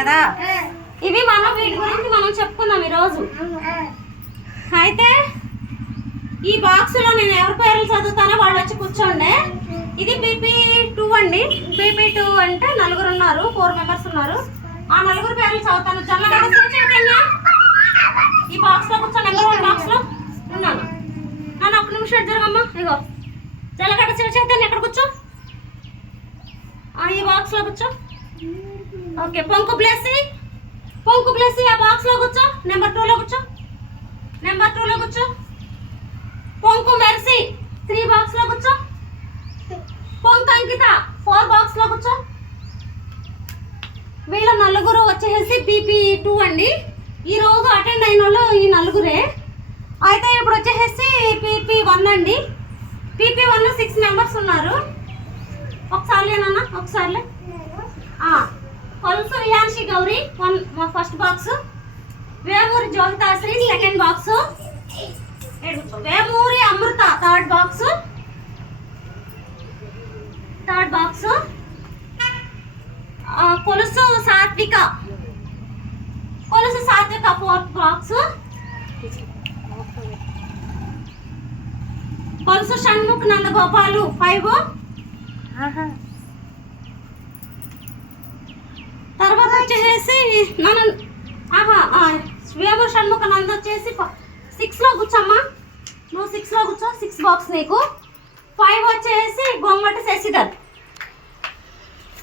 కదా, ఇవి మనం వీటి గురించి మనం చెప్పుకుందాం ఈరోజు. అయితే ఈ బాక్స్లో నేను ఎవరి పేర్లు చదువుతానో వాళ్ళు వచ్చి కూర్చోండి. ఇది PP2 అండి. PP2 అంటే నలుగురు ఉన్నారు, 4 మెంబర్స్ ఉన్నారు. ఆ నలుగురు పేర్లు చదువుతాను. జల్లగడ్డ చైతన్య ఈ బాక్స్లో కూర్చో. నెంబర్ 1 బాక్స్లో ఉన్నాను. నన్ను ఒక్క నిమిషం జరగమ్మా. ఇగో జల్లగడ్డ చైతన్య ఎక్కడ కూర్చో, ఈ బాక్స్లో కూర్చో. ఓకే. పొంకు ప్లేసి ఆ బాక్స్లో కూర్చో. నెంబర్ 2లో కూర్చో. నెంబర్ 2లో కూర్చో. పొంకు మెర్సీ 3 బాక్స్లో కూర్చో. పొంకు అంకిత 4 బాక్స్లో కూర్చో. వీళ్ళ నలుగురు వచ్చేసి PP2 అండి. ఈరోజు అటెండ్ అయిన వాళ్ళు ఈ నలుగురే. అయితే ఇప్పుడు వచ్చేసి PP1 అండి. PP1 6 మెంబర్స్ ఉన్నారు. ఒకసారిలేనన్నా, ఒకసారిలే. కొలుసు రియాన్షి గౌరీ మా first box. Vemuri Jyothithasri second box. Vemuri Amrutha third box. Kolusu Sathvika fourth box. Kolusu Shanmukh Nandagopalu 5. తర్వాత వచ్చేసి వేమూరి షణ్ముఖ నంద వచ్చేసి 6లో కూర్చోమ్మా. నువ్వు 6లో కూర్చో. 6 బాక్స్ నీకు. 5 వచ్చేసి గొంగటి శశిధర్.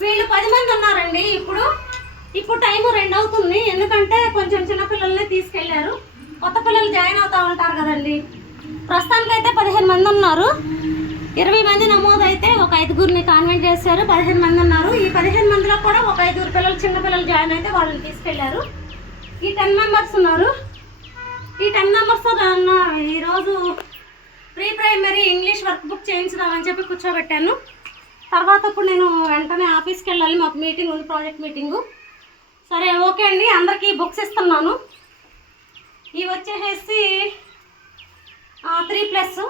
వీళ్ళు 10 మంది ఉన్నారండి. ఇప్పుడు టైము 2 అవుతుంది. ఎందుకంటే కొంచెం చిన్నపిల్లల్ని తీసుకెళ్లారు. కొత్త పిల్లలు జాయిన్ అవుతూ ఉంటారు కదండి. ప్రస్తుతానికైతే 15 మంది ఉన్నారు. 20 మంది నమోదైతే ఒక 5గురిని కాన్వెంట్ చేశారు. 15 మంది ఉన్నారు. ఈ 15 మందిలో కూడా ఒక 5 పిల్లలు చిన్నపిల్లలు జాయిన్ అయితే వాళ్ళని తీసుకెళ్లారు. ఈ 10 మెంబర్స్ ఉన్నారు. ఈ 10 మెంబర్స్తో ఈరోజు pre primary English work book చేయించుదామని చెప్పి కూర్చోబెట్టాను. తర్వాత ఇప్పుడు నేను వెంటనే ఆఫీస్కి వెళ్ళాలి. మాకు మీటింగ్ ఉంది, ప్రాజెక్ట్ మీటింగు. సరే ఓకే అండి. అందరికీ బుక్స్ ఇస్తున్నాను. ఇవి వచ్చేసి 3+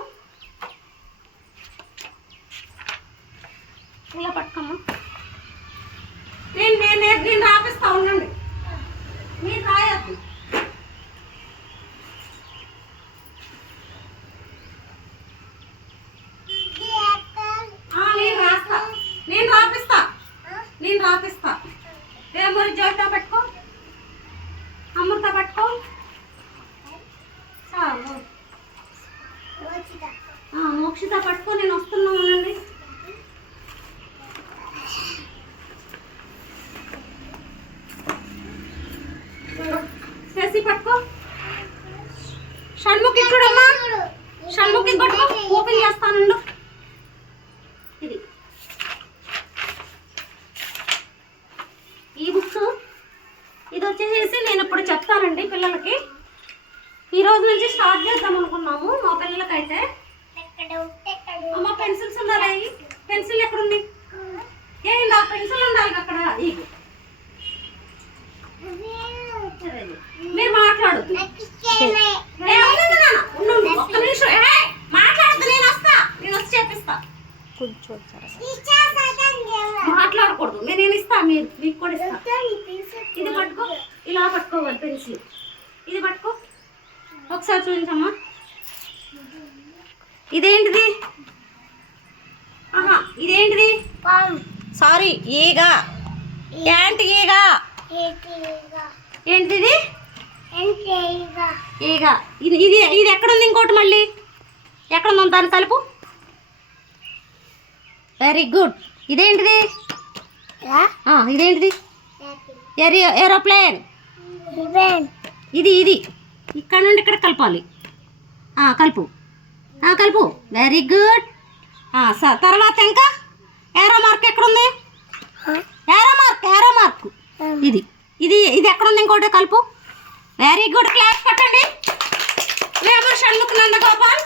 ఇలా పట్టుకోమ్మా. నేను రాపిస్తా ఉండండి. మీరు రాయద్దు. నేను రాపిస్తా. వేమూరి జ్యోత పట్టుకో. అమృత పట్టుకో. మోక్షిత పట్టుకో. నేను వస్తున్నా ఉండండి. శశి పట్టుకో. షణ్ముఖి చూడమ్మా. షణ్ముఖి పట్టుకో. ఓపెన్ చేస్తానండు. ఇది ఈ బుక్స్. ఇది వచ్చేసి నేను ఇప్పుడు చెప్తానండి పిల్లలకి. ఈరోజు నుంచి స్టార్ట్ చేద్దాం అనుకున్నాము మా పిల్లలకైతే. అమ్మ పెన్సిల్స్ ఉండాలి. పెన్సిల్ ఎక్కడుంది? ఏందా పెన్సిల్ ఉండాలి అక్కడ. మీరు మాట్లాడద్దు. ఒక్క నిమిషం మాట్లాడద్దు. నేను వచ్చి చెప్పిస్తా. మాట్లాడకూడదు. నేను ఇస్తా. మీకు కూడా ఇస్తా. ఇది పట్టుకో. ఇలా పట్టుకోవాలి పెన్సిల్. ఇది పట్టుకో. ఒకసారి చూపించమ్మా. ఇదేంటిది? ఇదేంటిది? సారీ, ఈగ. యాంట్ ఈగ. ఏంటిది? ఈగ. ఇది ఎక్కడుంది? ఇంకోటి మళ్ళీ ఎక్కడుందో దాన్ని కలుపు. Very good. ఇదేంటిది? ఇదేంటిది? ఏరోప్లేన్. ఇది ఇక్కడ నుండి ఇక్కడ కలపాలి. కలుపు. కలుపు. Very good. తర్వాత ఇంకా ఏరో మార్క్ ఎక్కడుంది? ఏరో మార్క్. ఇది ఎక్కడుంది? ఇంకోటి కలుపు. Very good. క్లాస్ పట్టండి. వేమూరి షణ్ముఖ నందగోపాల్.